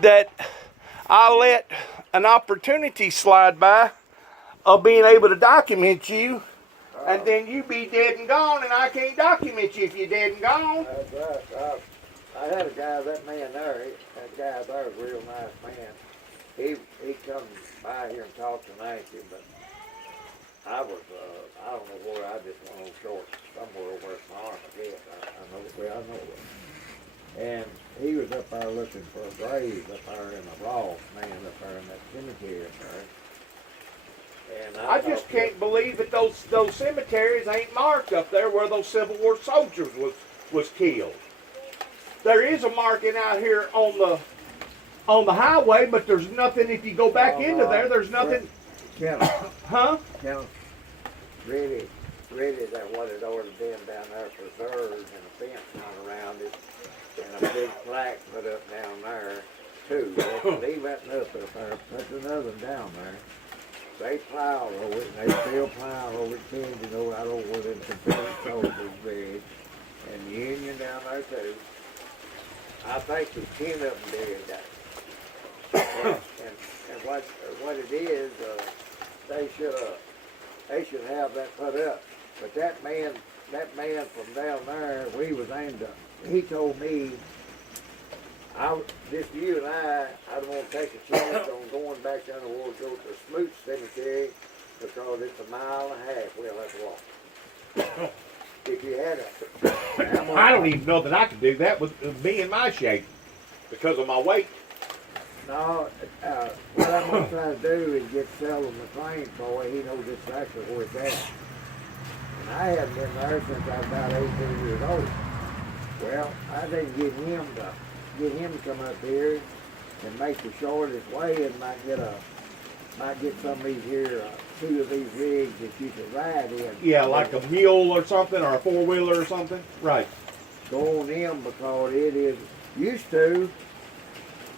that I let an opportunity slide by of being able to document you, and then you be dead and gone, and I can't document you if you're dead and gone. That's right. I had a guy, that man there, that guy there was a real nice man. He come by here and talked to Nancy, but I was, I don't know where, I just went on short somewhere over at farm, I guess. I know where I know it. And he was up there looking for a grave up there in the Ross, man, up there in that cemetery up there. And I just can't believe that those cemeteries ain't marked up there where those Civil War soldiers was killed. There is a marking out here on the highway, but there's nothing. If you go back into there, there's nothing. Huh? Really, that what it ought to been down there preserved and a fence hung around it and a big plaque put up down there too. Leave that up there, put another one down there. They plowed over it, and they still plow over it, changing over out over where them Confederate soldiers buried, and the Union down there too. I think there's 10 of them buried there. And what it is, they should have that put up. But that man from down there, we was aimed at. He told me, just you and I don't want to take a chance on going back down the ward to go to the Smoot Cemetery because it's 1.5 miles we'll have to walk. If you had a... I don't even know that I could do that with me in my shape because of my weight. No, what I'm going to try to do is get Selden McLean for it. He knows exactly where it's at. And I haven't been there since I was about 18 years old. Well, I didn't get him to come up here and make the shortest way and might get some of these here, 2 of these rigs that you could ride in. Yeah, like a mule or something, or a 4-wheeler or something. Right. Go on in because it is used to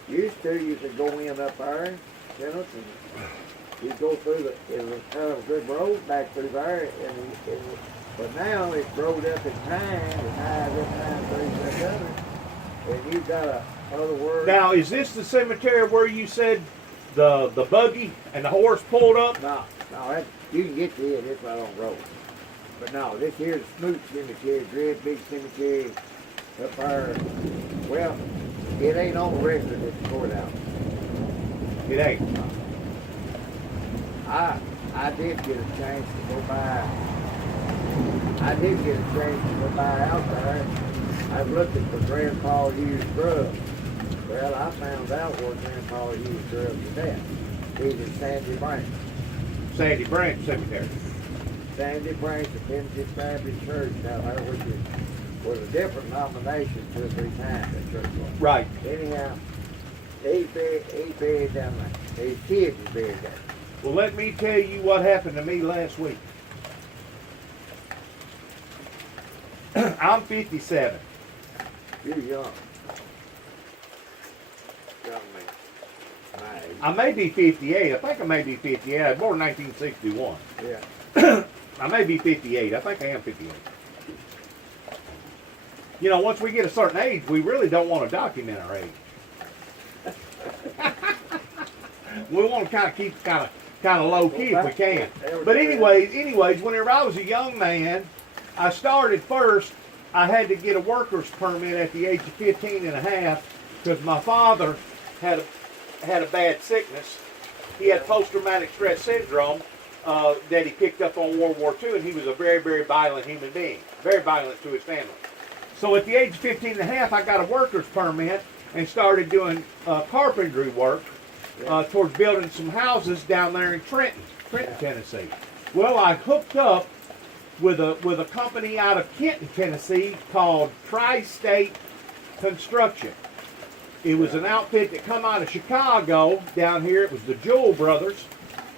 you could go in up there, you know, and you go through it was kind of a good road back through there, but now it's rolled up in time, it's high this time through that other, and you've got a other word. Now, is this the cemetery where you said the buggy and the horse pulled up? No, you can get to it, it's right on the road. But no, this here's the Smoot Cemetery, great big cemetery up there. Well, it ain't on the record at the courthouse. It ain't. I did get a chance to go by. I did get a chance to go by out there. I was looking for Grandpa used drugs. Well, I found out where Grandpa used drugs was at. He was in Sandy Branch. Sandy Branch Cemetery. Sandy Branch, the Tennessee Baptist Church out there, which was a different denomination 2 or 3 times that church was. Right. Anyhow, he buried down there. His kids was buried there. Well, let me tell you what happened to me last week. I'm 57. You're young. Young man. My age. I may be 58. I think I may be 58. I was born in 1961. Yeah. I may be 58. I think I am 58. You know, once we get a certain age, we really don't want to document our age. We want to kind of keep kind of low key if we can. But anyways, whenever I was a young man, I started first. I had to get a worker's permit at the age of 15 and a half because my father had a bad sickness. He had post-traumatic stress syndrome that he picked up on World War II, and he was a very, very violent human being, very violent to his family. So at the age of 15 and a half, I got a worker's permit and started doing carpentry work towards building some houses down there in Trenton, Tennessee. Well, I hooked up with a company out of Kenton, Tennessee called Tri-State Construction. It was an outfit that come out of Chicago down here. It was the Jewell brothers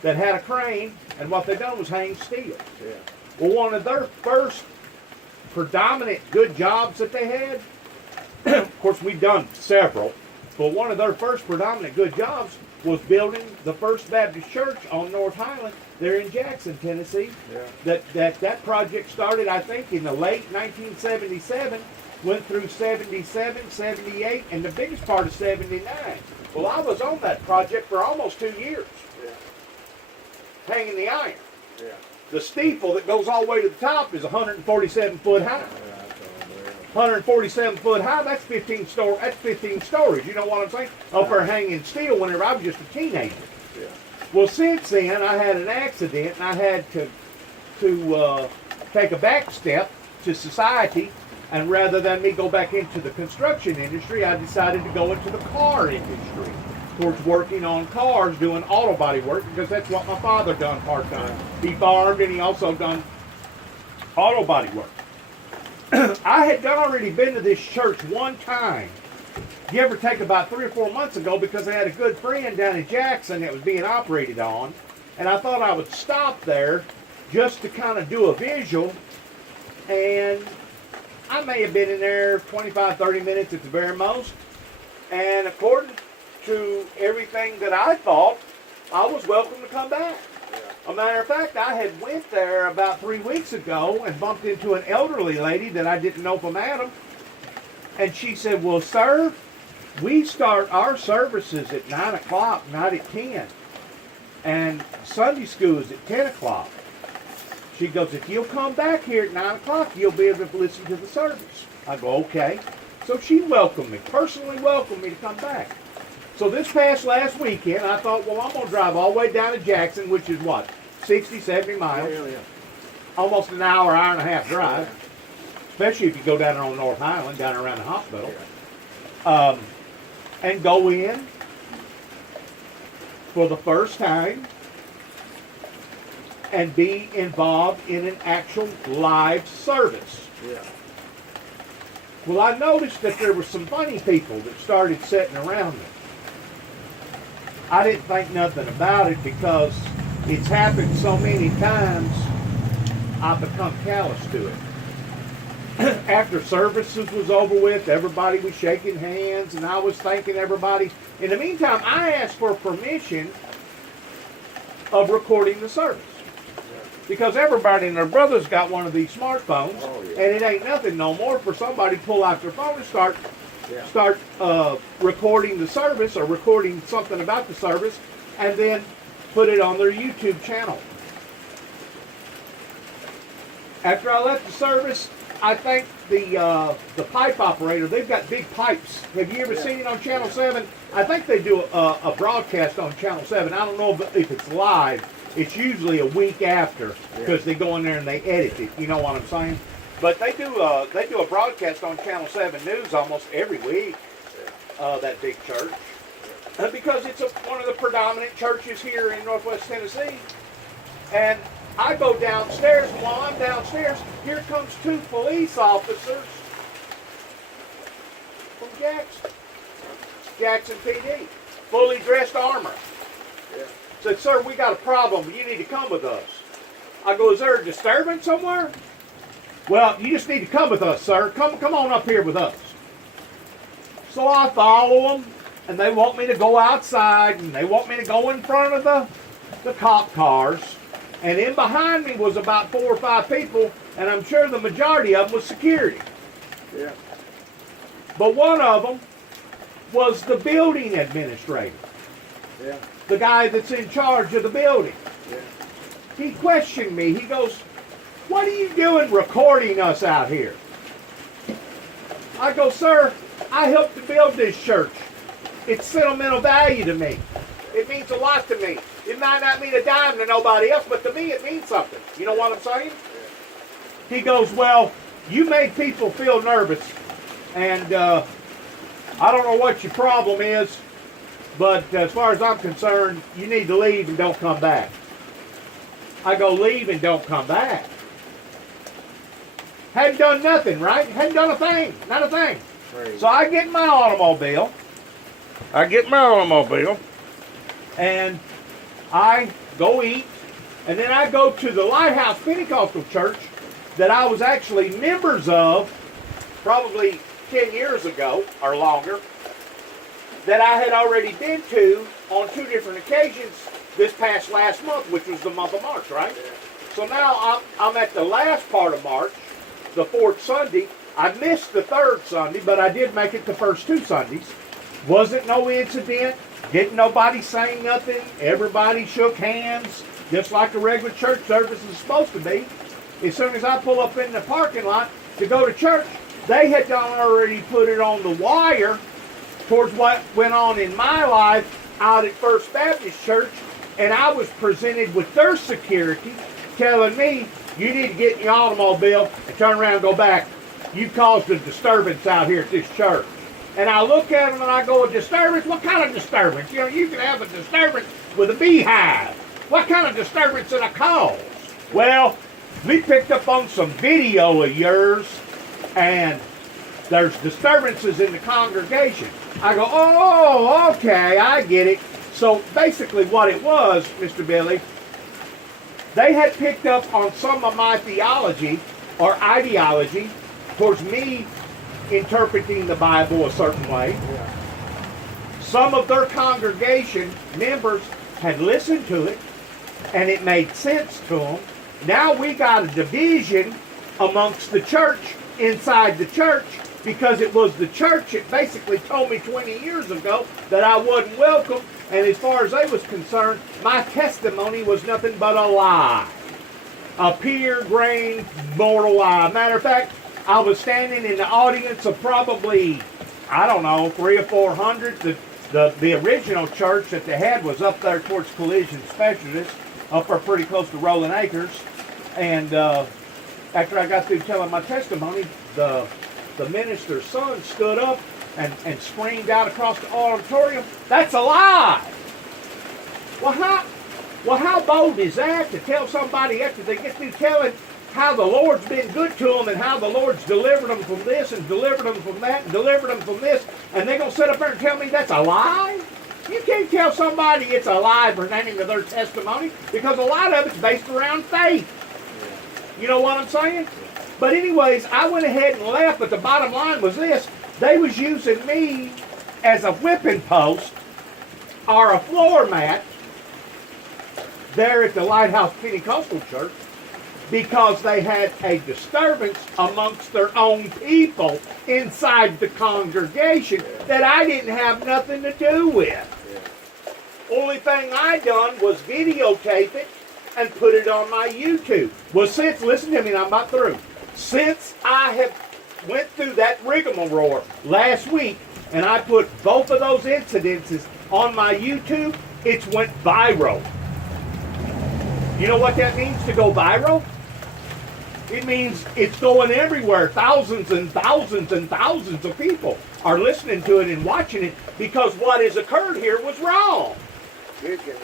that had a crane, and what they done was hang steel. Yeah. Well, one of their first predominant good jobs that they had, of course we've done several, but one of their first predominant good jobs was building the First Baptist Church on North Highland there in Jackson, Tennessee. Yeah. That project started, I think, in the late 1977, went through 77, 78, and the biggest part of 79. Well, I was on that project for almost 2 years, Yeah. hanging the iron. Yeah. The steeple that goes all the way to the top is 147 foot high. Yeah, that's all there. 147 foot high, that's 15 stories. That's 15 stories. You know what I'm saying? Up there hanging steel whenever I was just a teenager. Yeah. Well, since then, I had an accident and I had to take a back step to society. And rather than me go back into the construction industry, I decided to go into the car industry, towards working on cars, doing auto body work, because that's what my father done part-time. He farmed and he also done auto body work. I had already been to this church one time. Give or take about 3 or 4 months ago, because I had a good friend down in Jackson that was being operated on, and I thought I would stop there just to kind of do a visual, and I may have been in there 25, 30 minutes at the very most, and according to everything that I thought, I was welcome to come back. A matter of fact, I had went there about 3 weeks ago and bumped into an elderly lady that I didn't know from Adam, and she said, well, sir, we start our services at 9 o'clock, not at 10, and Sunday school is at 10 o'clock. She goes, if you'll come back here at 9 o'clock, you'll be able to listen to the service. I go, okay. So she welcomed me, personally welcomed me to come back. So this last weekend, I thought, well, I'm going to drive all the way down to Jackson, which is what, 60, 70 miles? Yeah. Almost an hour, hour and a half drive. Especially if you go down there on North Highland, down around the hospital. And go in for the first time and be involved in an actual live service. Yeah. Well, I noticed that there were some funny people that started sitting around me. I didn't think nothing about it because it's happened so many times, I've become callous to it. After services was over with, everybody was shaking hands, and I was thanking everybody. In the meantime, I asked for permission of recording the service. Because everybody and their brother's got one of these smartphones, and it ain't nothing no more for somebody to pull out their phone and start recording the service or recording something about the service, and then put it on their YouTube channel. After I left the service, I think the pipe operator, they've got big pipes. Have you ever seen it on Channel 7? I think they do a broadcast on Channel 7. I don't know if it's live. It's usually a week after, because they go in there and they edit it. You know what I'm saying? But they do a broadcast on Channel 7 News almost every week. That big church, because it's one of the predominant churches here in Northwest Tennessee. And I go downstairs, and while I'm downstairs, here comes 2 police officers from Jackson PD, fully dressed armor. Said, sir, we got a problem. You need to come with us. I go, is there a disturbance somewhere? Well, you just need to come with us, sir. Come on up here with us. So I follow them, and they want me to go outside, and they want me to go in front of the cop cars. And in behind me was about 4 or 5 people, and I'm sure the majority of them was security. Yeah. But one of them was the building administrator. Yeah. The guy that's in charge of the building. Yeah. He questioned me. He goes, what are you doing recording us out here? I go, sir, I helped to build this church. It's sentimental value to me. It means a lot to me. It might not mean a dime to nobody else, but to me it means something. You know what I'm saying? He goes, well, you made people feel nervous, and I don't know what your problem is, but as far as I'm concerned, you need to leave and don't come back. I go, leave and don't come back. Hadn't done nothing, right? Hadn't done a thing. Not a thing. Crazy. So I get in my automobile. And I go eat. And then I go to the Lighthouse Pentecostal Church that I was actually members of probably 10 years ago or longer, that I had already been to on 2 different occasions this past last month, which was the month of March, right? So now I'm at the last part of March, the 4th Sunday. I missed the 3rd Sunday, but I did make it the first 2 Sundays. Wasn't no incident. Didn't nobody say nothing. Everybody shook hands, just like a regular church service is supposed to be. As soon as I pull up in the parking lot to go to church, they had already put it on the wire towards what went on in my life out at First Baptist Church, and I was presented with their security telling me, you need to get in your automobile and turn around and go back. You caused a disturbance out here at this church. And I look at them and I go, a disturbance? What kind of disturbance? You know, you can have a disturbance with a beehive. What kind of disturbance did I cause? Well, we picked up on some video of yours, and there's disturbances in the congregation. I go, oh, okay, I get it. So basically what it was, Mr. Billy, they had picked up on some of my theology or ideology towards me interpreting the Bible a certain way. Yeah. Some of their congregation members had listened to it, and it made sense to them. Now we got a division amongst the church, inside the church, because it was the church that basically told me 20 years ago that I wasn't welcome, and as far as they was concerned, my testimony was nothing but a lie. A pure-grained mortal lie. Matter of fact, I was standing in the audience of probably, I don't know, 300 or 400. The original church that they had was up there towards Collision Specialists, up there pretty close to Rolling Acres. And after I got through telling my testimony, the minister's son stood up and screamed out across the auditorium, "That's a lie!" Well, how bold is that to tell somebody after they get through telling how the Lord's been good to them and how the Lord's delivered them from this and delivered them from that and delivered them from this, and they're going to sit up there and tell me that's a lie? You can't tell somebody it's a lie pertaining to their testimony, because a lot of it's based around faith. You know what I'm saying? But anyways, I went ahead and left, but the bottom line was this. They was using me as a whipping post or a floor mat there at the Lighthouse Pentecostal Church, because they had a disturbance amongst their own people inside the congregation that I didn't have nothing to do with. Only thing I done was videotape it and put it on my YouTube. Well, since, listen to me, and I'm about through. Since I have went through that rigmarole last week, and I put both of those incidences on my YouTube, it's went viral. You know what that means, to go viral? It means it's going everywhere. Thousands and thousands and thousands of people are listening to it and watching it, because what has occurred here was wrong. You can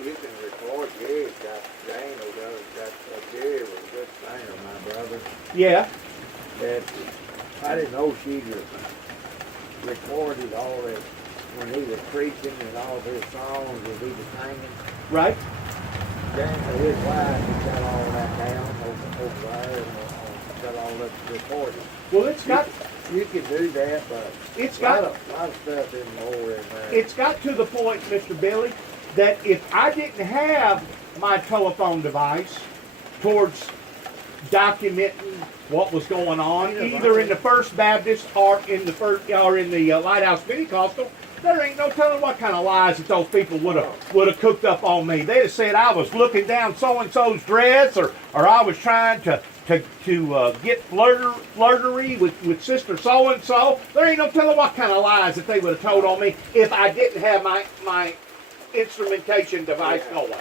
record Jerry's got Jane over that Jerry was a good singer, my brother. Yeah. That I didn't know she recorded all that when he was preaching and all of his songs that he was singing. Right. Jane, his wife, he got all that down over there and got all that recorded. Well, it's got. You can do that, but it's a got lot of stuff in more in there. It's got to the point, Mr. Billy, that if I didn't have my telephone device towards documenting what was going on, either in the First Baptist or in the Lighthouse Pentecostal, there ain't no telling what kind of lies that those people would have cooked up on me. They'd have said I was looking down so and so's dress, or I was trying to get flirtery with sister so and so. There ain't no telling what kind of lies that they would have told on me if I didn't have my instrumentation device going.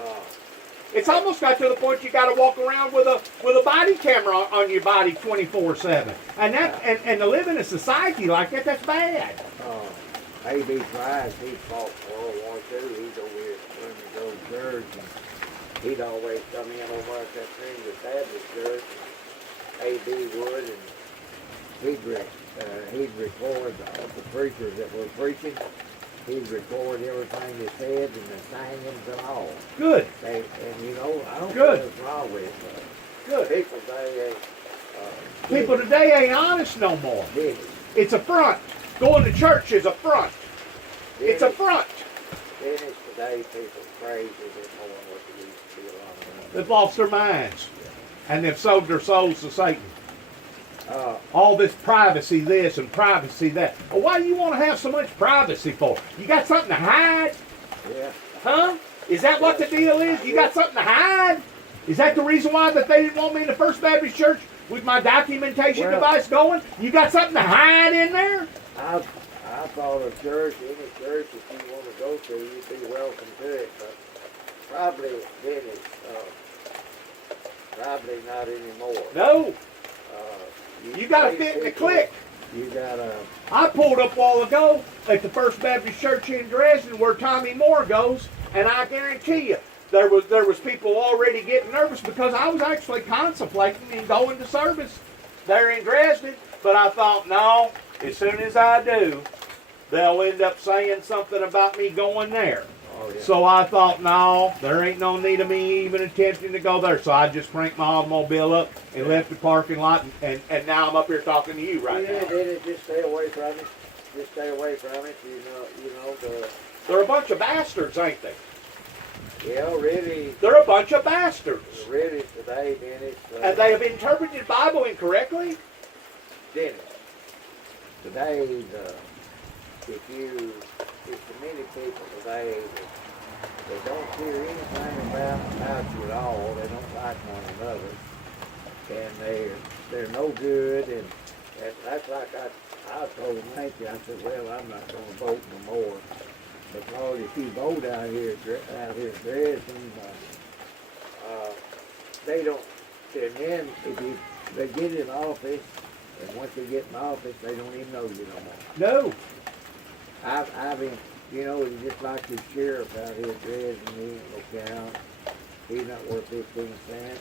It's almost got to the point you got to walk around with a body camera on your body 24/7, and and to live in a society like that, that's bad. A.B. Price, he fought World War II. He's over here running his old church, and he'd always come in over at that thing with Baptist church. A.B. would, and he'd record the preachers that were preaching. He'd record everything they said and the singings and all. Good. And you know, I don't Good. know what's wrong with it. Good. People today ain't honest no more. Did It's a front. Going to church is a front. It's a front. Dennis, today people crazy bit more than what they used to be a lot of them. They've lost their minds, and they've sold their souls to Satan. All this privacy this and privacy that. Well, why do you want to have so much privacy for? You got something to hide? Yeah. Huh? Is that what the deal is? You got something to hide? Is that the reason why that they didn't want me in the First Baptist Church with my documentation device going? You got something to hide in there? I thought a church, any church, if you want to go to, you'd be welcome to it, but probably Dennis, probably not anymore. No. You got to fit in the clique. You got to. I pulled up a while ago at the First Baptist Church in Dresden where Tommy Moore goes, and I guarantee you, there was people already getting nervous because I was actually contemplating in going to service there in Dresden, but I thought, no, as soon as I do, they'll end up saying something about me going there. Oh, yeah. So I thought, no, there ain't no need of me even attempting to go there. So I just cranked my automobile up and left the parking lot, and now I'm up here talking to you right now. Then just stay away from it. Just stay away from it. You know They're a bunch of bastards, ain't they? Yeah, really. They're a bunch of bastards. Really today, Dennis. And they have interpreted the Bible incorrectly? Dennis. Today, if too many people today, they don't care anything about you at all. They don't like one another, and they're no good. And that's like I told Nancy. I said, well, I'm not going to vote no more. Because if you vote out here in Dresden, they don't. And then if they get in office, and once they get in office, they don't even know you no more. No. I've been, it's just like the sheriff out here in Dresden, he ain't no count. He's not worth 15 cents.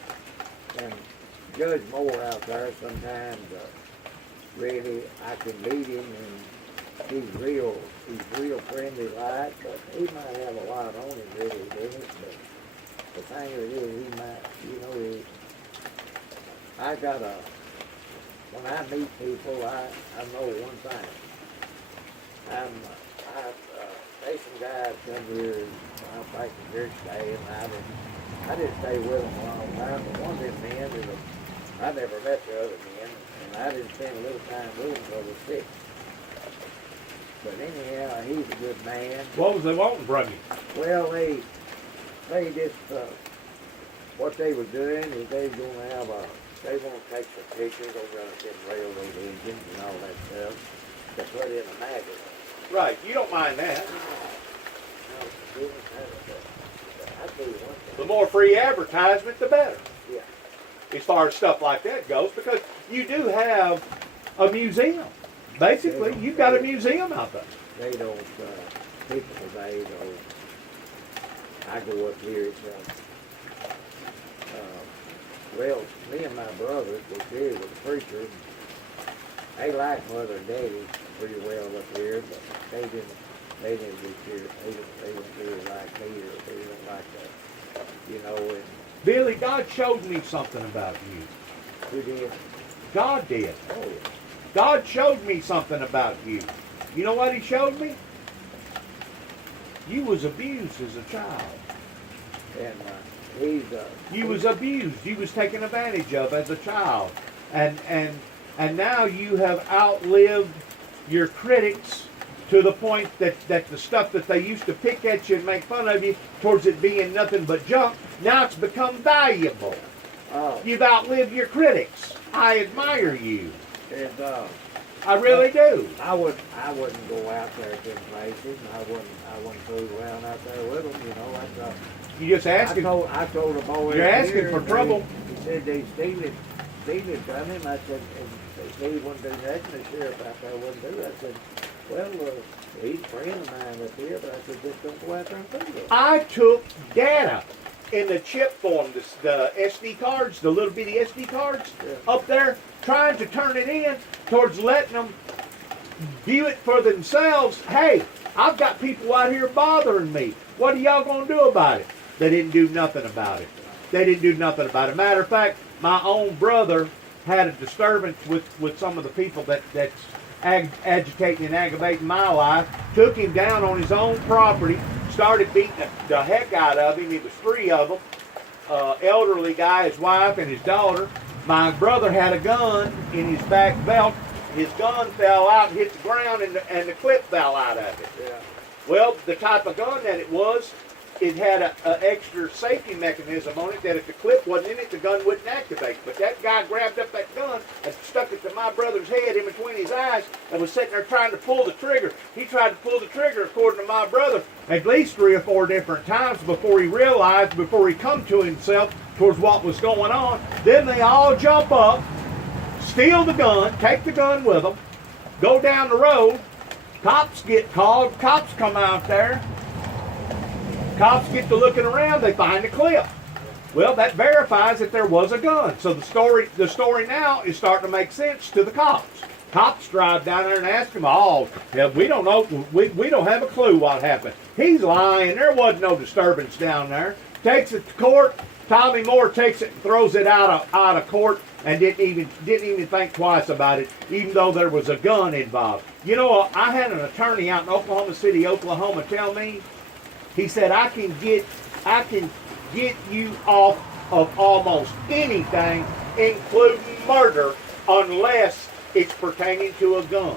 And Judge Moore out there sometimes, really, I can meet him and he's real friendly like, but he might have a lot on him really, Dennis, but the thing of it is, he might, when I meet people, I know one thing. There's some guys come here, and I'm thinking here today, and I didn't stay with them a long time, but one of them men, I never met the other men, and I didn't spend a little time with them until I was 6. But anyhow, he's a good man. What was they wanting from you? Well, they just, what they were doing is they were going to they want to take some pictures over on them railroad engines and all that stuff to put in a magazine. Right, you don't mind that. No, I tell you one thing. The more free advertisement, the better. Yeah. As far as stuff like that goes, because you do have a museum. Basically, you've got a museum out there. They don't, people today don't. I go up here, well, me and my brothers was here with a preacher. They like Mother and Daddy pretty well up here, but they didn't get here. They didn't really like me, or they didn't like that, and Billy, God showed me something about you. who did? God did. Oh, yeah. God showed me something about you. You know what he showed me? You was abused as a child. And You was abused. You was taken advantage of as a child. And now you have outlived your critics to the point that the stuff that they used to pick at you and make fun of you towards it being nothing but junk, now it's become valuable. You've outlived your critics. I admire you. And, I really do. I wouldn't go out there to them places. I wouldn't fool around out there with them. You just asking. I told the boy. You're asking for trouble. He said they stealing from him. I said, and they wouldn't do nothing. The sheriff out there wouldn't do. I said, well, he's a friend of mine up here, but I said, just don't go out there and fool him. I took data in the chip form, the SD cards, the little bitty SD cards, up there, trying to turn it in towards letting them view it for themselves. Hey, I've got people out here bothering me. What are y'all going to do about it? They didn't do nothing about it. They didn't do nothing about it. Matter of fact, my own brother had a disturbance with some of the people that's agitating and aggravating my life, took him down on his own property, started beating the heck out of him. It was 3 of them, elderly guy, his wife, and his daughter. My brother had a gun in his back belt. His gun fell out and hit the ground, and the clip fell out of it. Yeah. Well, the type of gun that it was, it had a extra safety mechanism on it that if the clip wasn't in it, the gun wouldn't activate. But that guy grabbed up that gun and stuck it to my brother's head in between his eyes and was sitting there trying to pull the trigger. He tried to pull the trigger, according to my brother, at least 3 or 4 different times before he realized, before he come to himself towards what was going on. Then they all jump up, steal the gun, take the gun with them, go down the road. Cops get called. Cops come out there. Cops get to looking around. They find a clip. Well, that verifies that there was a gun. So the story now is starting to make sense to the cops. Cops drive down there and ask him, "Oh, yeah, we don't know. We don't have a clue what happened." He's lying. There wasn't no disturbance down there. Takes it to court. Tommy Moore takes it and throws it out of court and didn't even think twice about it, even though there was a gun involved. You know, I had an attorney out in Oklahoma City, Oklahoma, tell me, he said, I can get you off of almost anything, including murder, unless it's pertaining to a gun.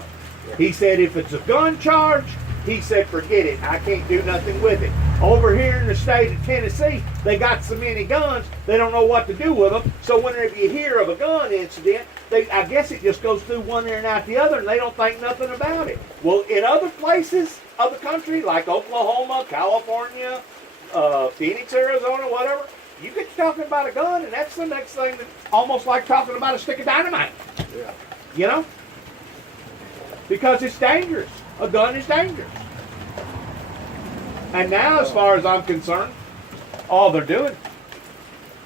Yeah. He said, if it's a gun charge, he said, forget it. I can't do nothing with it. Over here in the state of Tennessee, they got so many guns, they don't know what to do with them. So whenever you hear of a gun incident, I guess it just goes through one ear and out the other, and they don't think nothing about it. Well, in other places of the country, like Oklahoma, California, Phoenix, Arizona, whatever, you get to talking about a gun, and that's the next thing, that, almost like talking about a stick of dynamite. Yeah. You know? Because it's dangerous. A gun is dangerous. And now, as far as I'm concerned, all they're doing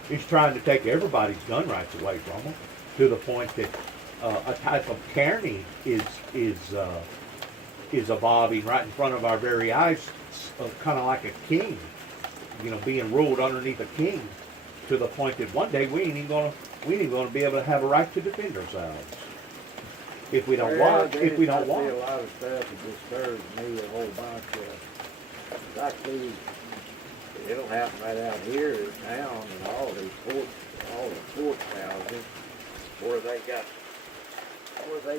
is trying to take everybody's gun rights away from them, to the point that a type of tyranny is evolving right in front of our very eyes, kind of like a king, you know, being ruled underneath a king, to the point that one day we ain't even gonna be able to have a right to defend ourselves. If we don't want, I see a lot of stuff that disturbs me a whole bunch. I see it'll happen right out here in town, and all the court houses where they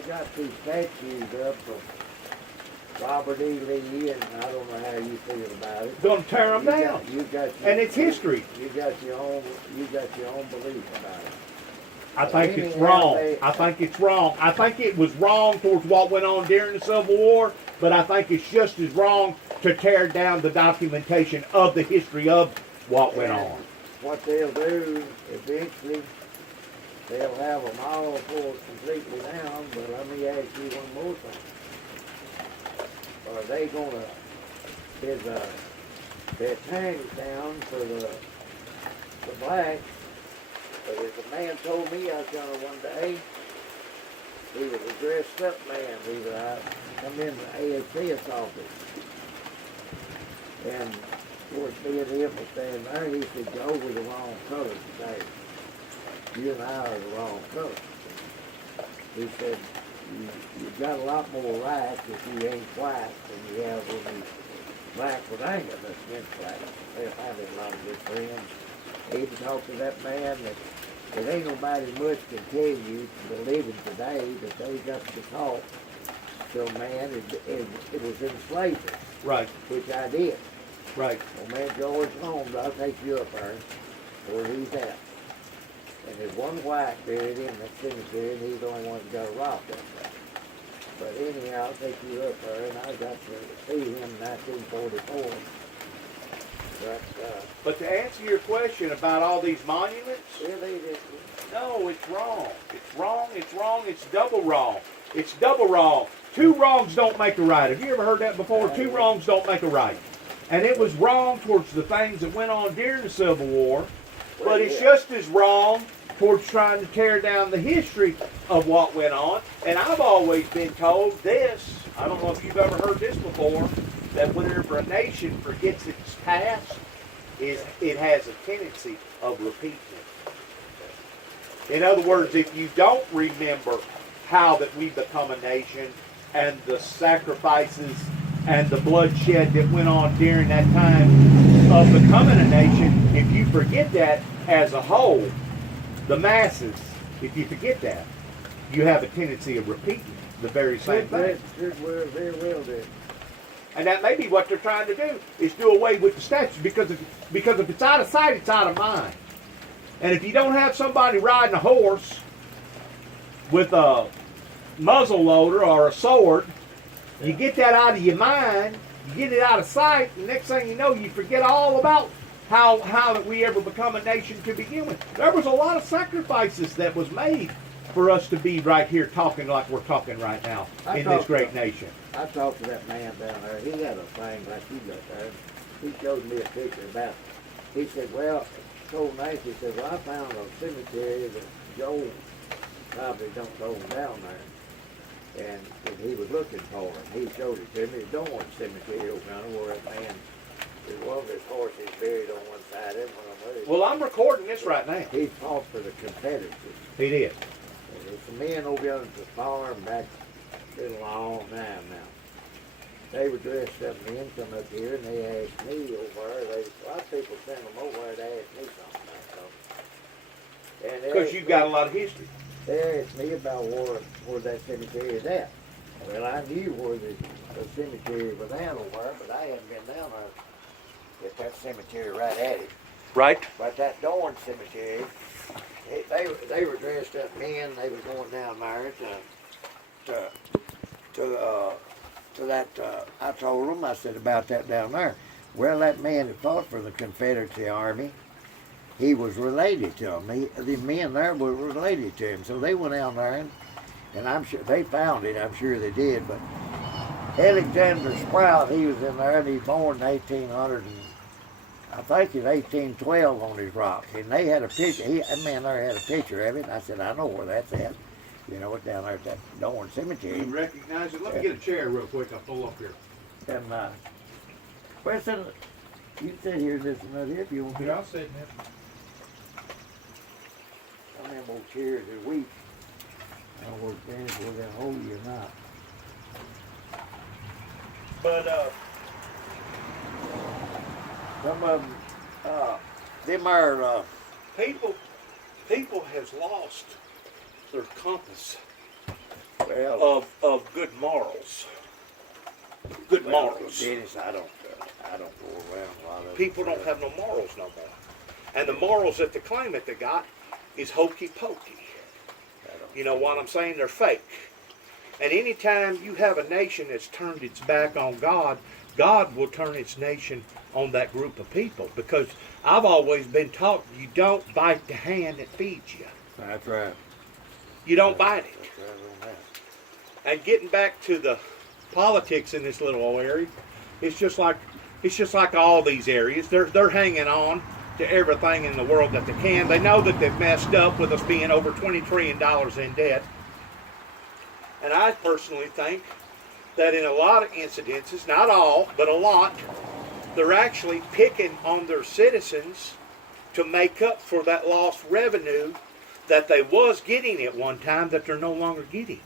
got these statues up of Robert E. Lee, and I don't know how you feel about it. Gonna tear them down. And it's history. You got your own belief about it. I think it's wrong. I think it's wrong. I think it was wrong towards what went on during the Civil War, but I think it's just as wrong to tear down the documentation of the history of what went on. What they'll do, eventually, they'll have them all pulled completely down, but let me ask you one more thing. Are they gonna, they're tearing it down for the blacks? But as a man told me out there one day, he was a dressed up man. He was come in the ASPS office. And of course, me and him was standing there, he said, "Joe, we're the wrong color today. You and I are the wrong color." He said, you've got a lot more rights if you ain't white than you have when you black. But I ain't got nothing against black. I've had a lot of good friends. He even talked to that man that ain't nobody much can tell you the living today that they got to talk to a man it was in slavery. Right. Which I did. Right. Well, man, George Holmes, I'll take you up there where he's at. And there's one white buried in that cemetery, and he's the only one that got a rock up there. But anyhow, I'll take you up there, and I got to see him in 1944. But to answer your question about all these monuments, Really, no, it's wrong. It's wrong, it's wrong, it's double wrong. It's double wrong. Two wrongs don't make a right. Have you ever heard that before? Two wrongs don't make a right. And it was wrong towards the things that went on during the Civil War, but it's just as wrong towards trying to tear down the history of what went on. And I've always been told this, I don't know if you've ever heard this before, that whenever a nation forgets its past, it has a tendency of repeating it. In other words, if you don't remember how that we become a nation and the sacrifices and the bloodshed that went on during that time of becoming a nation, if you forget that as a whole, the masses, If you forget that, you have a tendency of repeating the very same thing. Very well did. And that may be what they're trying to do, is do away with the statutes, because if it's out of sight, it's out of mind. And if you don't have somebody riding a horse with a muzzle loader or a sword, you get that out of your mind, you get it out of sight, and next thing you know, you forget all about how that we ever become a nation to begin with. There was a lot of sacrifices that was made for us to be right here talking like we're talking right now in this great nation. I talked to that man down there. He had a thing like you got there. He showed me a picture about it. He said, well, it's so nice. He said, well, I found a cemetery that Joe probably don't go down there. And he was looking for it. He showed it to me. Dorn Cemetery over there where that man, one of his horses buried on one side and one on the other. Well, I'm recording this right now. He fought for the Confederacy. He did. There's some men over there at the farm back a long time now. They were dressed up and then come up here and they asked me over there. A lot of people send them over there to ask me something about something. Because you've got a lot of history. They asked me about where that cemetery is at. Well, I knew where the cemetery was at over there, but I hadn't been down there at that cemetery right at it. Right. But that Dorn Cemetery, they were dressed up men. They was going down there to that. I told them, I said about that down there. Well, that man that fought for the Confederacy Army, he was related to him. The men there were related to him, so they went down there and I'm sure they found it. I'm sure they did. But Alexander Sprout, he was in there, and he was born in 1800. I think it's 1812 on his rock. And they had a picture, that man there had a picture of it, and I said, I know where that's at. You know, it's down there at that Dorn Cemetery. You recognize it? Let me get a chair real quick. I'll pull up here. And, well, you sit here and listen to it if you want to. Yeah, I'll sit in it. Some of them old chairs are weak. I don't know whether they'll hold you or not. But, some of them are, people has lost their compass well, of good morals. Good morals. Dennis, I don't go around a lot of People don't have no morals no more. And the morals that they claim that they got is hokey pokey. You know what I'm saying? They're fake. And anytime you have a nation that's turned its back on God, God will turn its nation on that group of people. Because I've always been taught you don't bite the hand that feeds you. That's right. You don't bite it. That's right on that. And getting back to the politics in this little old area, it's just like all these areas. They're hanging on to everything in the world that they can. They know that they've messed up with us being over $20 trillion in debt. And I personally think that in a lot of incidences, not all, but a lot, they're actually picking on their citizens to make up for that lost revenue that they was getting at one time that they're no longer getting.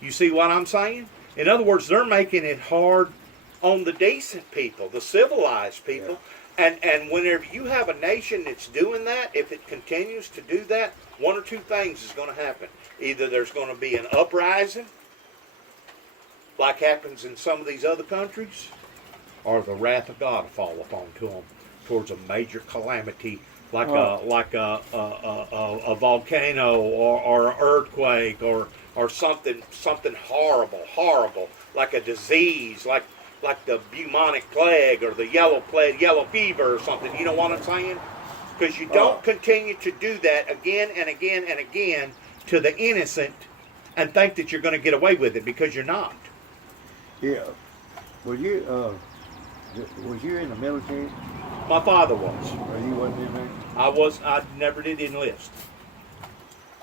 You see what I'm saying? In other words, they're making it hard on the decent people, the civilized people. Yeah. And whenever you have a nation that's doing that, if it continues to do that, one or two things is going to happen. Either there's going to be an uprising, like happens in some of these other countries, or the wrath of God will fall upon to them towards a major calamity, like a volcano or an earthquake or something horrible, like a disease, like the bubonic plague or the yellow fever or something. You know what I'm saying? Because you don't continue to do that again and again and again to the innocent and think that you're going to get away with it, because you're not. Yeah. Was you in the military? My father was. Or you wasn't in there? I never did enlist.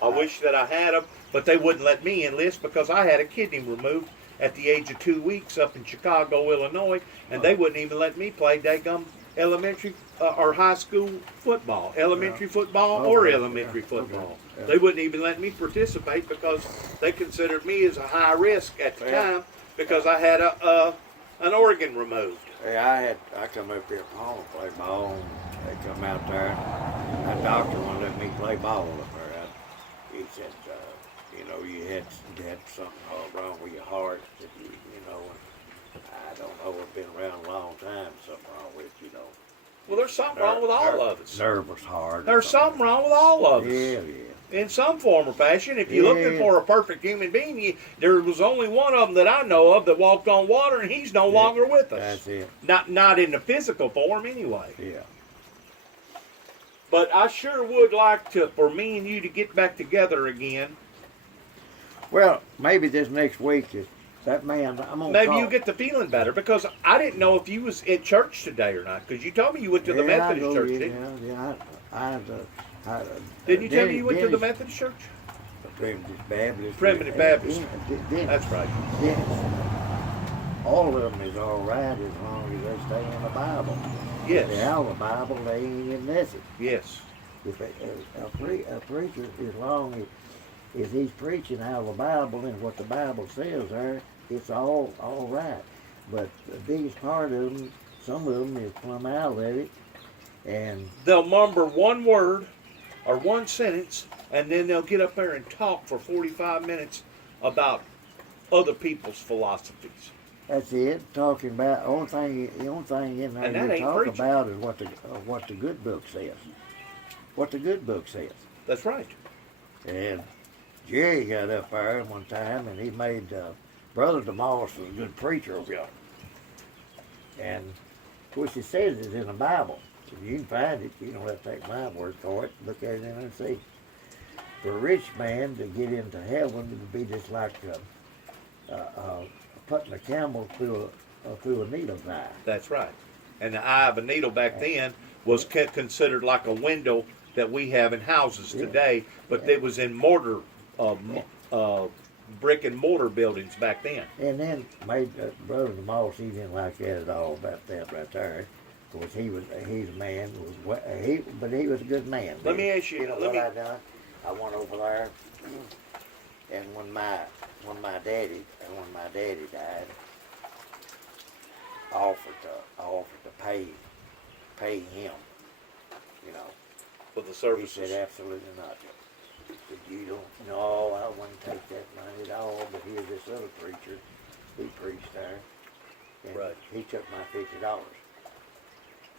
I wish that I had them, but they wouldn't let me enlist because I had a kidney removed at the age of 2 weeks up in Chicago, Illinois, and they wouldn't even let me play daggum elementary or high school football, elementary football or elementary football. Yeah. They wouldn't even let me participate because they considered me as a high risk at the time because I had an organ removed. Hey, I come up here at home and play ball, and they come out there. That doctor wouldn't let me play ball up there. he said, you know, you had something wrong with your heart. That you know, I don't know. I've been around a long time. Something wrong with you know. Well, there's something wrong with all of us. Nerve was hard. There's something wrong with all of us. Yeah. In some form or fashion. If you're looking Yeah. for a perfect human being, there was only one of them that I know of that walked on water, and he's no longer with us. That's it. Not in the physical form, anyway. Yeah. But I sure would like for me and you to get back together again. Well, maybe this next week is that man. I'm gonna Maybe call. you get the feeling better, because I didn't know if you was at church today or not. Because you told me you went to the Methodist church, didn't you? I Didn't you tell me you went to the Dennis- Methodist church? Primitive Baptist. Primitive Baptist. Dennis, That's right. all of them is all right as long as they stay in the Bible. Yes. If they have the Bible, they ain't in message. Yes. If a preacher, as long as he's preaching out of the Bible and what the Bible says there, it's all right. But the biggest part of them, some of them is plumb out of it, and They'll mumble one word or one sentence, and then they'll get up there and talk for 45 minutes about other people's philosophies. that's it. Talking about the only thing in there And that you ain't talk preaching. about is what the good book says. What the good book says. That's right. And Jerry got up there one time and he made Brother DeMoss was a good preacher. Yeah. And of course he says it's in the Bible. If you can find it, you don't have to take my word for it. Look at it and see. For a rich man to get into heaven would be just like putting a camel through a needle's eye. That's right. And the eye of a needle back then was considered like a window that we have in houses today, but it was in mortar, brick and mortar buildings back then. And then made Brother DeMoss, he didn't like that at all about that right there. Of course, he's a man, but he was a good man. Let me ask you. You know what I done? I went over there, and when my daddy died, I offered to pay him. You know, For the he services. said absolutely not. He said, you don't. No, I wouldn't take that money at all. But here's this other preacher. He preached there, and Right. he took my $50.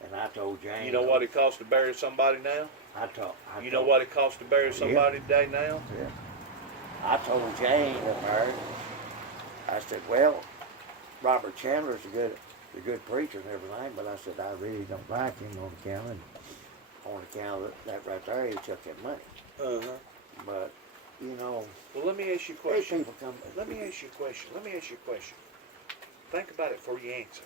And I told James. You know what it costs to bury somebody now? You know what it costs to bury somebody today now? Yeah. I told Jane up there, I said, well, Robert Chandler's a good preacher and everything, but I said, I really don't like him on account of that right there, he took that money. Uh-huh. But, you know, Well, let me ask you a these question. people come. Let me ask you a question. Think about it before you answer.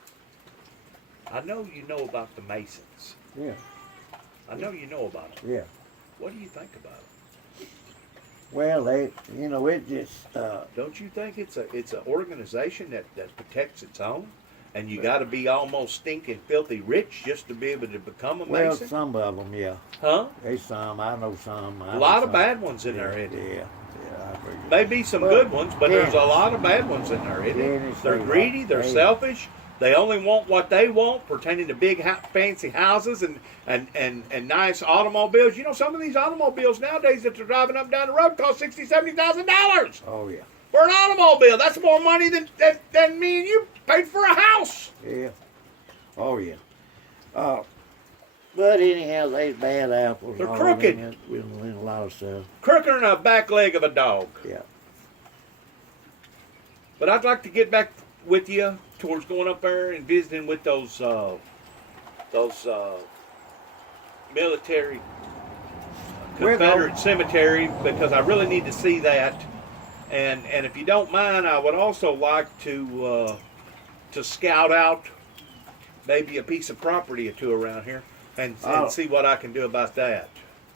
I know you know about the Masons. Yeah, I know you know about them. yeah. What do you think about them? Well, it just, Don't you think it's an organization that protects its own? And you got to be almost stinking filthy rich just to be able to become a well, Mason? some of them, yeah. Huh? There's some, I know some. A lot of bad ones in there, Yeah, isn't it? I agree. Maybe some But, good ones, but there's a Dennis. lot of bad ones in there, isn't Dennis, it? They're they greedy, like- they're they- selfish, they only want what they want, pertaining to big fancy houses and nice automobiles. You know, some of these automobiles nowadays that they're driving up and down the road cost $60,000, $70,000 Oh, yeah. for an automobile. That's more money than me and you paid for a house. Yeah. Oh, yeah. But anyhow, they's bad apples. They're all crooked. In a lot of stuff. Crooked than a back leg of a dog. Yeah. But I'd like to get back with you towards going up there and visiting with those military Confederate cemetery, because I really need to see that. And if you don't mind, I would also like to scout out maybe a piece of property or two around here and see what I can do about that.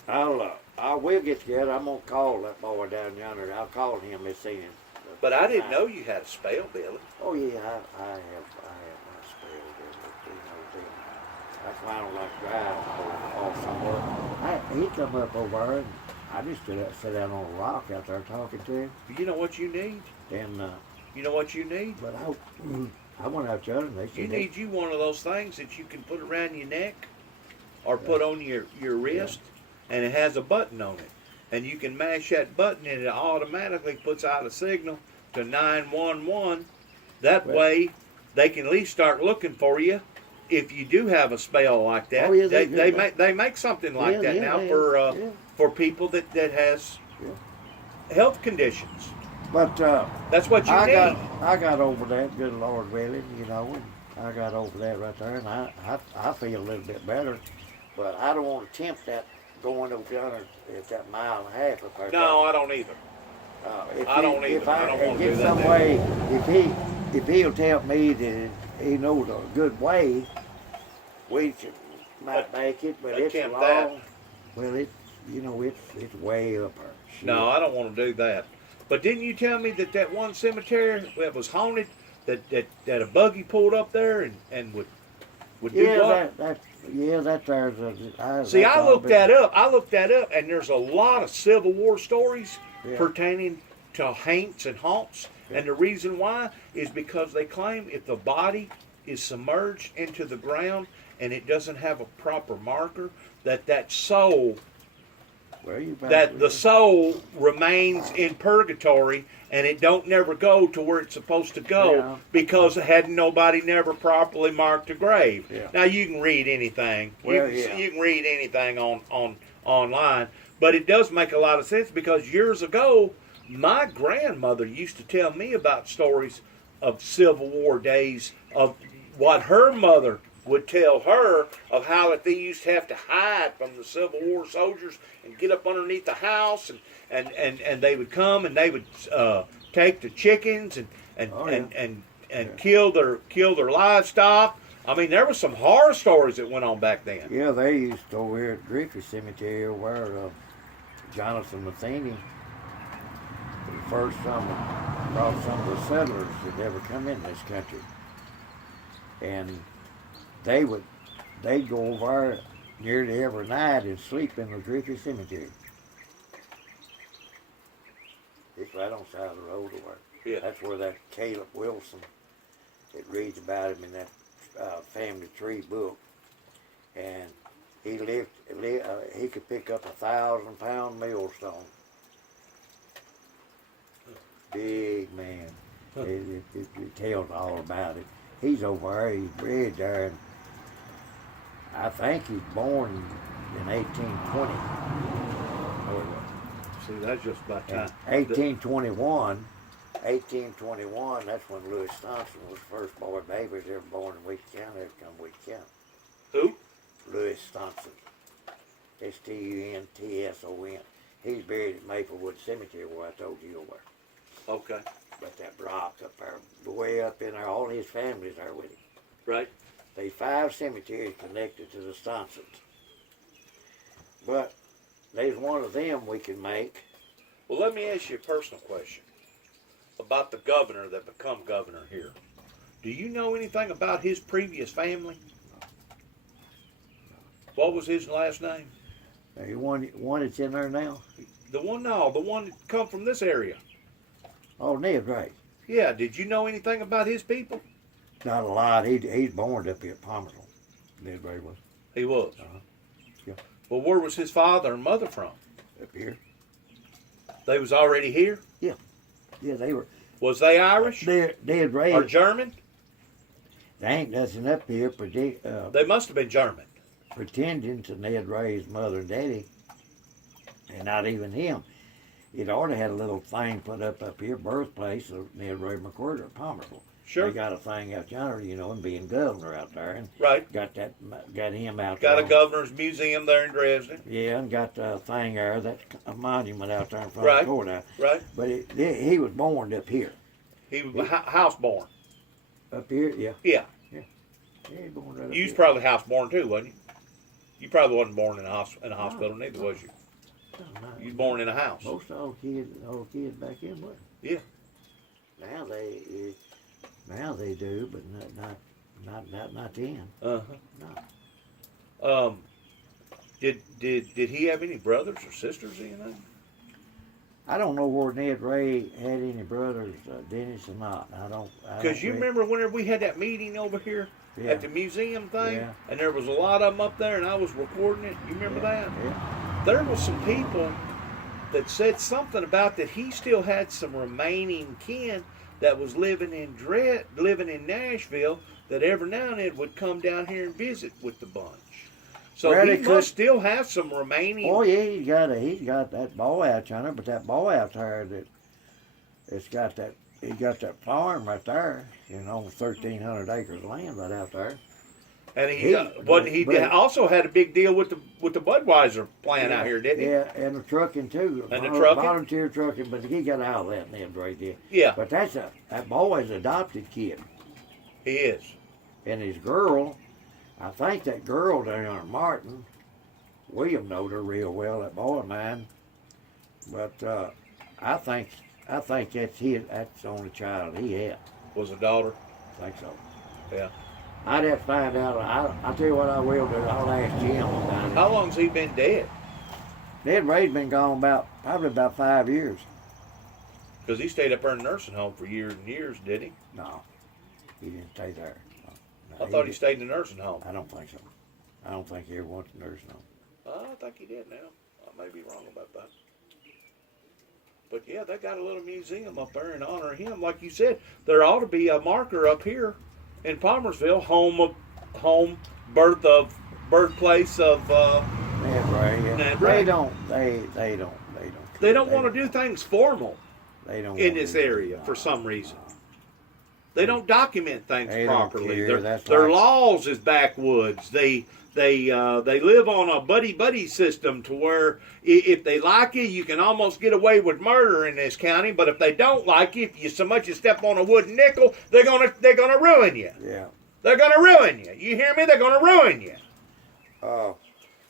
I will get together. I'm gonna call that boy down yonder. I'll call him this evening. But I didn't know you had a spell, Billy. Oh yeah, I have my spells in it. That's why I don't like driving off somewhere. He come up over there and I just sat down on a rock out there talking to him. You know what you need? And You know what you need? but I went out there and they said You need you one of those things that you can put around your neck or put on your wrist, and it has a button on it. and you can mash that button and it automatically puts out a signal to 911. That way, they can at least start looking for you if you do have a spell like that. Oh, yeah, they make something like that now for people that has health conditions. But that's what you need. I got over that, good Lord willing, you know, and I got over that right there, and I feel a little bit better. But I don't want to tempt that going over yonder at that mile and a half up there. No, I don't either. I don't either. If I don't want to get do some that way, if he'll tell me that he knows a good way, we might make it. But it's long. That. Well, it's way up there. Shit. No, I don't want to do that. But didn't you tell me that one cemetery that was haunted, that a buggy pulled up there and would do what? That's ours. See, I looked that up. And there's a lot of Civil War stories pertaining to haunts and haunts. Yeah. And the reason why is because they claim if the body is submerged into the ground and it doesn't have a proper marker, that soul, the soul remains in purgatory and it don't never go to where it's supposed to go because hadn't nobody never properly marked a grave. Yeah. Now you can read anything. You can read anything online, but it does make a lot of sense because years ago, my grandmother used to tell me about stories of Civil War days, of what her mother would tell her of how that they used to have to hide from the Civil War soldiers and get up underneath the house, and they would come and they would take the chickens and kill their livestock. I mean, there was some horror stories that went on back then. Yeah, they used to over here at Griffith Cemetery over where Jonathan Matheny, the first brought some of the settlers that ever come in this country, and they'd go over there nearly every night and sleep in the Griffith Cemetery. It's right on the side of the road over. Yeah. That's where that Caleb Wilson, it reads about him in that family tree book, and he he could pick up 1,000-pound millstone. Big man. It tells all about it. He's over there, he's buried there, and I think he's born in 1820. See, that's just about time. 1821, that's when Louis Thompson was the first boy baby ever born in Weeks County, ever come to Weeks County. Who? Louis Thompson. Stunson. He's buried at Maplewood Cemetery where I told you over. Okay. But that rock up there, way up in there, all his family's there with him. Right. There's 5 cemeteries connected to the Stonsons. But there's one of them we can make. Well, let me ask you a personal question about the governor that become governor here. Do you know anything about his previous family? What was his last name? The one that's in there now? The one that come from this area. Oh, Ned Ray. Yeah, did you know anything about his people? Not a lot. He's born up here at Palmersville. Ned Ray was. He was? Uh-huh. Yeah. Well, where was his father and mother from? Up here. They was already here? Yeah. Yeah, they were. Was they Irish? Ned Ray. Or German? They ain't nothing up here. They must have been German. Pretending to Ned Ray's mother and daddy. And not even him. It already had a little thing put up here, birthplace of Ned Ray McWhirter at Palmersville. Sure. They got a thing out yonder, and being governor out there, and right. got him out there. Got a governor's museum there in Dresden. Yeah, and got a thing there, that's a monument out there in front right. of the courthouse. Right. But he was born up here. He was house born. Up here, yeah. Yeah. Yeah. He was born right up You was here. probably house born too, wasn't you? You probably wasn't born in a hospital, neither was you. No. You was born in a house. Most all the kids back in were. Yeah. Now they do, but not then. No. Did he have any brothers or sisters or anything? I don't know where Ned Ray had any brothers, Dennis or not. Because you remember whenever we had that meeting over here at the museum thing, and there was a lot of them up there, and I was recording it. You remember that? Yeah. There was some people that said something about that he still had some remaining kin that was living in Nashville, that every now and then would come down here and visit with the bunch. So Well, he they must still have some remaining. Oh yeah, he's got that boy out yonder, but that boy out there he got that farm right there, 1,300 acres of land right out there. And he also had a big deal with the Budweiser plant out here, didn't he? Yeah, and the trucking too. And the trucking? Volunteer trucking, but he got out of that end right there. Yeah. But that boy's adopted kid. He is. And his girl, I think that girl down there, Martin, William knowed her real well, that boy of mine. But I think that's the only child he had. Was a daughter? I think so. Yeah. I'd have to find out. I'll tell you what I will do. I'll ask Jim about it. How long's he been dead? Ned Ray's been gone probably about 5 years. Because he stayed up there in a nursing home for years and years, did he? No, he didn't stay there. No, I thought he stayed in a nursing home. I don't think so. I don't think he ever went to nursing home. I think he did now. I may be wrong about that. But yeah, they got a little museum up there in honor of him. Like you said, there ought to be a marker up here in Palmersville, birthplace of Ned Ray. Ned Ray. They don't want to do things formal They don't in this area for some reason. They don't document things They don't properly. care. Their laws is backwoods. They live on a buddy system to where if they like you, you can almost get away with murder in this county. But if they don't like you, if you so much as step on a wooden nickel, they're gonna ruin you. Yeah. They're gonna ruin you. You hear me? They're gonna ruin you. Oh.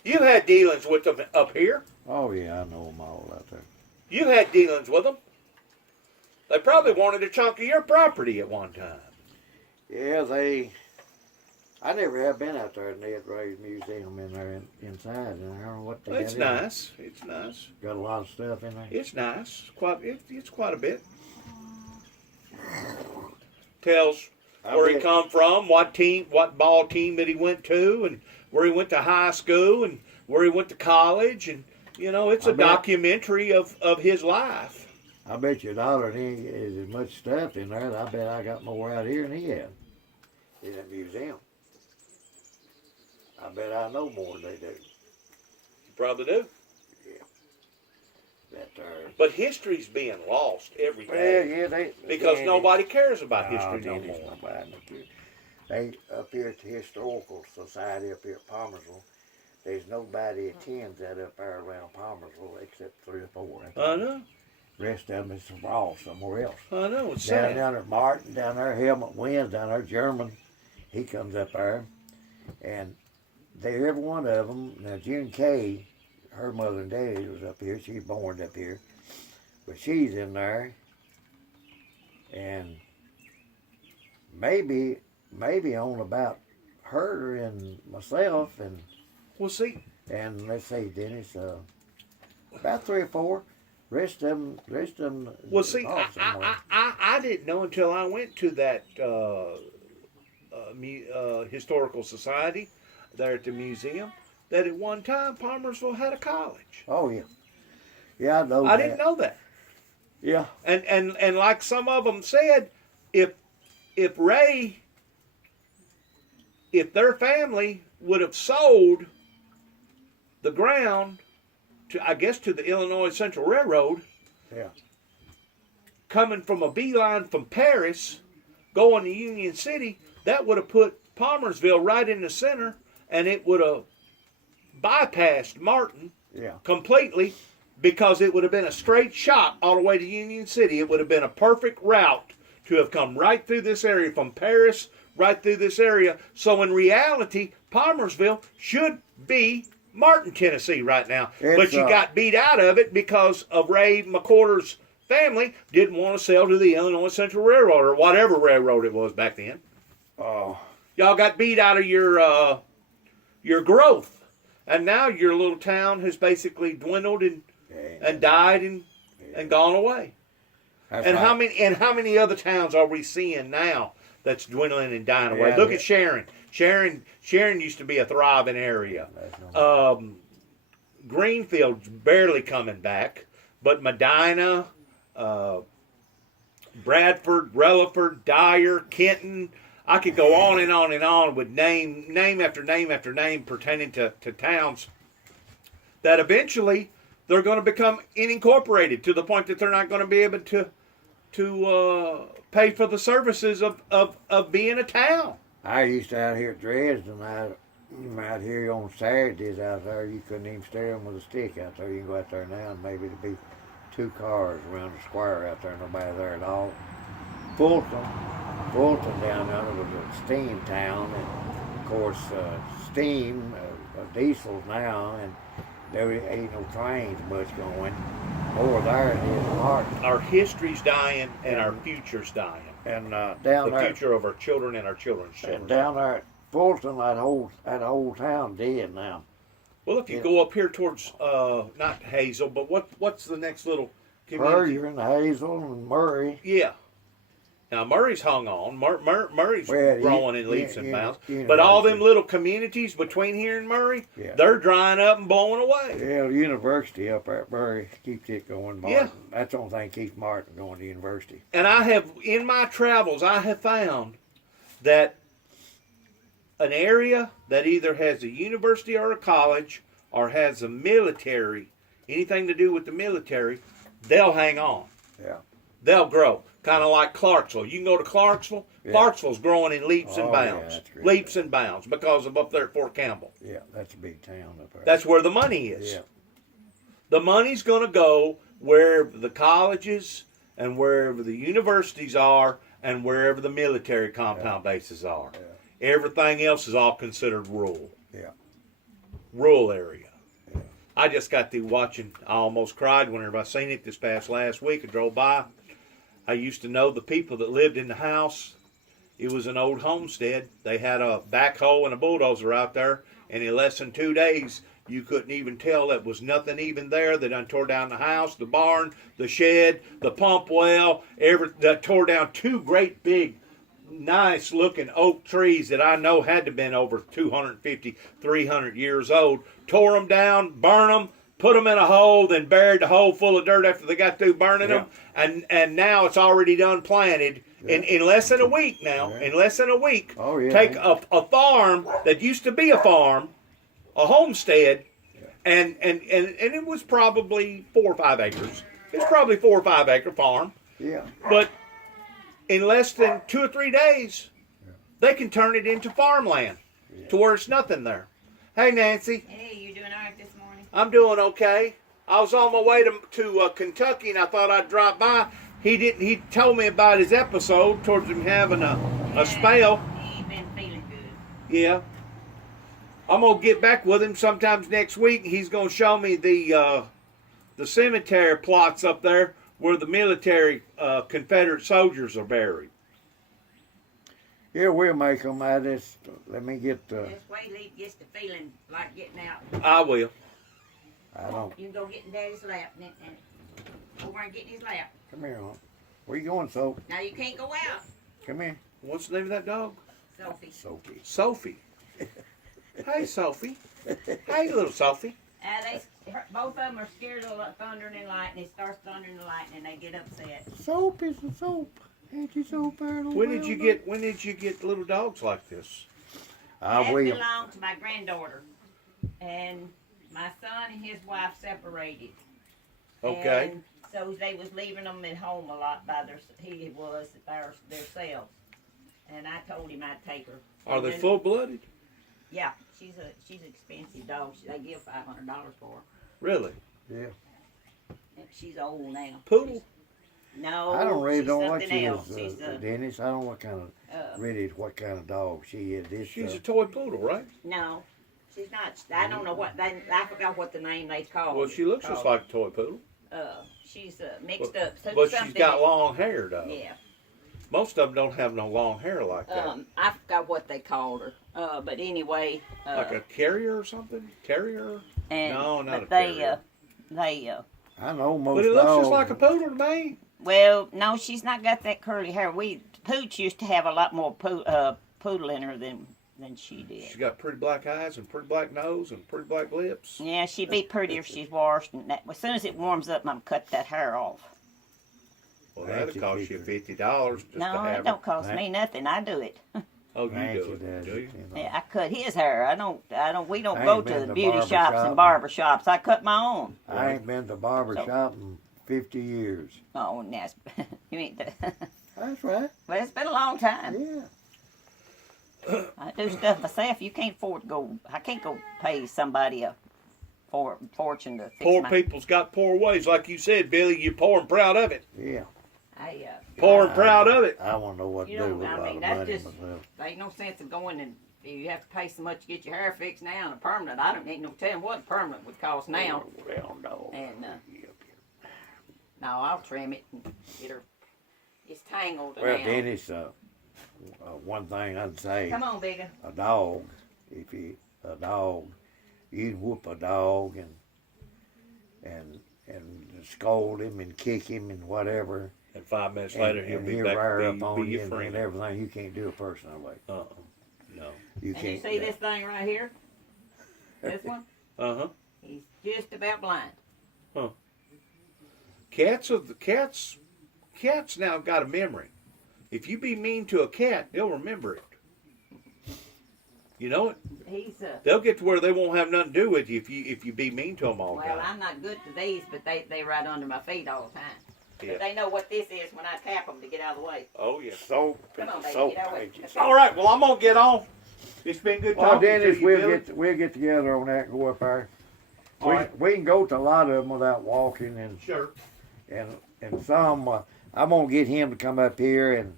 You've had dealings with them up here. Oh yeah, I know them all out there. You've had dealings with them. They probably wanted a chunk of your property at one time. Yeah, I never have been out there at Ned Ray's museum in there inside, and I don't know what they got. It's nice. It's nice. Got a lot of stuff in there. It's nice. It's quite a bit. Tells where he come from, what ball team that he went to, and where he went to high school, and where he went to college, and it's a documentary of his life. I bet your dollar he has as much stuff in there. I bet I got more out here than he had in that museum. I bet I know more than they do. You probably do. Yeah. But history's being lost every day. Well, yeah, because nobody cares about history no more. They up here at the Historical Society up here at Palmersville, there's nobody attends that up there around Palmersville except 3 or 4. I know. Rest of them is all somewhere else. I know, it's sad. Down there, Martin, down there, Helmut Wins, down there, German, he comes up there. And every one of them, now June Kay, her mother and daddy was up here, she was born up here. But she's in there. And maybe on about her and myself and... We'll see. And let's see, Dennis, about 3 or 4. Rest of them. Well, see, I didn't know until I went to that historical society there at the museum that at one time Palmersville had a college. Oh yeah, yeah, I know. I didn't know that. Yeah, and like some of them said, if their family would have sold the ground to the Illinois Central Railroad, yeah, coming from a beeline from Paris, going to Union City, that would have put Palmersville right in the center, and it would have bypassed Martin completely, because it would have been a straight shot all the way to Union City. It would have been a perfect route to have come right through this area from Paris, right through this area. So in reality, Palmersville should be Martin, Tennessee right now. But you got beat out of it because of Ray McWhorter's family didn't want to sell to the Illinois Central Railroad or whatever railroad it was back then. Oh. Y'all got beat out of your growth. And now your little town has basically dwindled and died and gone away. That's and right. How many other towns are we seeing now that's dwindling and dying away? Look at Sharon. Sharon used to be a thriving area. Greenfield's barely coming back. but Medina, Bradford, Rutherford, Dyer, Kenton. I could go on and on and on with name after name after name pertaining to towns that eventually they're going to become unincorporated to the point that they're not going to be able to pay for the services of being a town. I used to out here at Dresden. Out here on Saturdays out there, you couldn't even stare them with a stick out there. You can go out there now and maybe there'd be 2 cars around the square out there, nobody there at all. Fulton down there was a steam town, and of course steam, diesels now, and there ain't no trains much going. More there than it is Martin. Our history's dying and our future's dying. And down the there, future of our children and our children's children. And down there at Fulton, that whole town dead now. Well, if you go up here towards not Hazel, but what's the next little community? You're in Hazel and Murray. Yeah. Now Murray's hung on. Murray's growing in leaps and bounds. But all them little communities between here and Murray, they're drying up and blowing away. Yeah, the university up there at Murray keeps it going. Martin. Yeah. That's the only thing keeps Martin going to university. And I have, in my travels, I have found that an area that either has a university or a college or has a military, anything to do with the military, they'll hang on. Yeah. They'll grow. Kind of like Clarksville. You can go to Clarksville. Yeah. Clarksville's growing in leaps and bounds. Yeah, that's leaps and bounds because of up there at Fort Campbell. Yeah, that's a big town up there. That's where the money is. Yeah. The money's going to go wherever the colleges and wherever the universities are and wherever the military compound bases are. Yeah. Everything else is all considered rural. Yeah. Rural area. Yeah. I just got through watching, I almost cried whenever I seen it this past last week. I drove by. I used to know the people that lived in the house. It was an old homestead. They had a backhoe and a bulldozer out there, and in less than 2 days, you couldn't even tell that was nothing even there. They done tore down the house, the barn, the shed, the pump well. They tore down 2 great big, nice looking oak trees that I know had to have been over 250, 300 years old. Tore them down, burned them, put them in a hole, then buried the hole full of dirt after they got through burning them. And now it's already done planted. In less than a week now, in less than a week, take a farm that used to be a farm, a homestead, and it was probably 4 or 5 acres. It's probably 4 or 5 acre farm. Yeah. But in less than 2 or 3 days, they can turn it into farmland to where it's nothing there. Hey, Nancy. Hey, you doing all right this morning? I'm doing okay. I was on my way to Kentucky, and I thought I'd drop by. He told me about his episode towards him having a spell. He ain't been feeling good. Yeah. I'm gonna get back with him sometimes next week. He's gonna show me the cemetery plots up there where the military Confederate soldiers are buried. Yeah, we'll make them. Let me get Just wait till he gets the feeling like getting out. I will. I don't. You can go get in Daddy's lap and over and get in his lap. Come here, hon. Where you going, Sophie? Now you can't go out. Come here. What's the name of that dog? Sophie. Sophie. Sophie. Hey, Sophie. Hey, little Sophie. Both of them are scared of thunder and lightning. It starts thundering and lightning, they get upset. Soap is a soap. Ain't you so bad? When did you get little dogs like this? That belonged to my granddaughter, and my son and his wife separated. Okay. And so they was leaving them at home a lot by themselves. And I told him I'd take her. Are they full-blooded? Yeah, she's an expensive dog. They give $500 for her. Really? Yeah. And she's old now. Poodle? No, I don't really she's know what something she else. is, Dennis. I don't know what kind of what kind of dog she is. She's a toy poodle, right? No, she's not. I don't know what. I forgot what the name they call. Well, she looks just like a toy poodle. She's mixed up. But she's got long hair, though. Yeah. Most of them don't have no long hair like that. I forgot what they called her. But anyway. Like a carrier or something? Terrier? No, not a carrier. I know most. But it looks just like a poodle to me. Well, no, she's not got that curly hair. Pooch used to have a lot more poodle in her than than she did. She got pretty black eyes and pretty black nose and pretty black lips. Yeah, she'd be pretty if she's washed. And that, as soon as it warms up, I'm gonna cut that hair off. Well, that'll cost you $50 just to No, have it don't cost me nothing. I do it. Oh, you do it, do you? Yeah, I cut his hair. We don't I go ain't to been the to beauty barber shops shop. and barber shops. I cut my own. I ain't been to barber So- shop in 50 years. Oh, and that's you mean That's right. well, it's been a long time. Yeah. I do stuff myself. You can't afford to go. I can't go pay somebody a fortune to fix Poor my. people's got poor ways. Like you said, Billy, you're poor and proud of it. Yeah. Poor and proud of it. I don't know what to You do know, with I a lot mean, of that's money just- myself. There ain't no sense of going and you have to pay so much to get your hair fixed now and a permanent. I don't ain't no telling what permanent would cost now. Well, no. And no, I'll trim it and get her. It's tangled Well, now. Dennis, one thing I'd say, Come on, bigger. a dog, you'd whoop a dog and scold him and kick him and whatever. And 5 minutes later, he'll be back rear to up on be you your and friend. everything. You can't do a person that way. No. You And can't. you see this thing right here? This one? Uh-huh. He's just about blind. Cats now got a memory. If you be mean to a cat, they'll remember it. You know it? He's They'll get to where they won't have nothing to do with you if you be mean to them all the well, time. I'm not good to these, but they right under my feet all the time. Yeah. But they know what this is when I tap them to get out of the way. Oh, yeah. Soap Come on, and baby, soap get out of the way. pages. All right, well, I'm going to get on. It's been good Well, talking Dennis, to you, Billy. we'll get together on that and go up there. All right. We can go to a lot of them without walking and Sure. some. I'm gonna get him to come up here and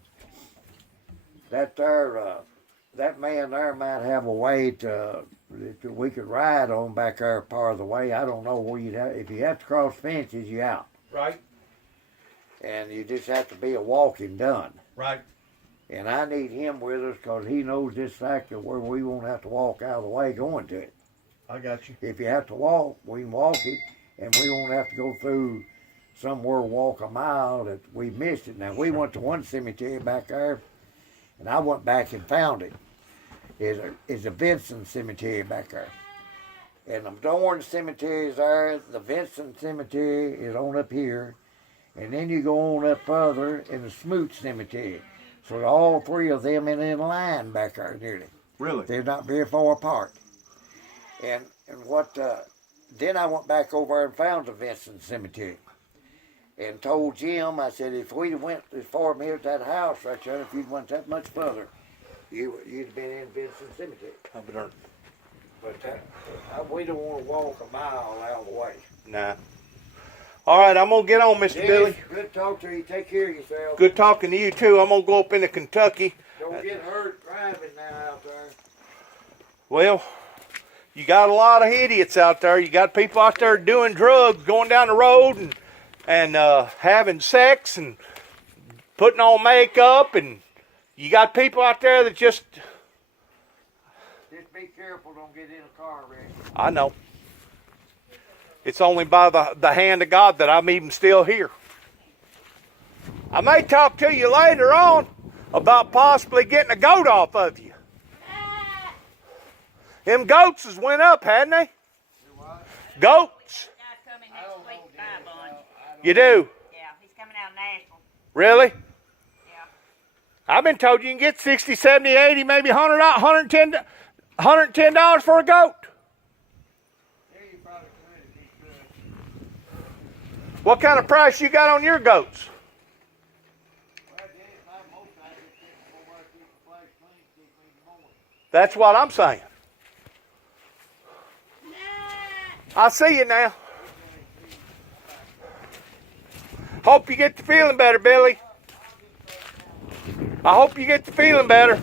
that man there might have a way that we could ride on back there part of the way. I don't know where you'd have. If you have to cross fences, you out, Right. and you just have to be a walking done. Right. And I need him with us because he knows this sector where we won't have to walk out of the way going to it. I got you. If you have to walk, we can walk it, and we won't have to go through somewhere, walk a mile that we missed it. Now, we went to one cemetery back there, and I went back and found it. It's a Vincent cemetery back there. And the Dorn cemetery is there, the Vincent cemetery is on up here, and then you go on up further in the Smoot cemetery. So all three of them in line back there nearly. Really? They're not very far apart. And then I went back over and found the Vincent Cemetery and told Jim, I said, if we'd went as far from here to that house right there, if you'd went that much further, you'd have been in Vincent Cemetery. But we don't want to walk a mile out of the way. Nah. All right, I'm going to get on, Mr. Billy. Good talk to you. Take care of yourself. Good talking to you, too. I'm going to go up into Kentucky. Don't get hurt driving now out there. Well, you got a lot of idiots out there. You got people out there doing drugs, going down the road and having sex and putting on makeup. And you got people out there that just... Just be careful. Don't get in a car wreck. I know. It's only by the hand of God that I'm even still here. I may talk to you later on about possibly getting a goat off of you. Them goats has went up, hadn't they? Goats. You do? Yeah, he's coming out of Nashville. Really? Yeah. I've been told you can get 60, 70, 80, maybe $100, $110 for a goat. What kind of price you got on your goats? That's what I'm saying. I'll see you now. Hope you get to feeling better, Billy. I hope you get to feeling better.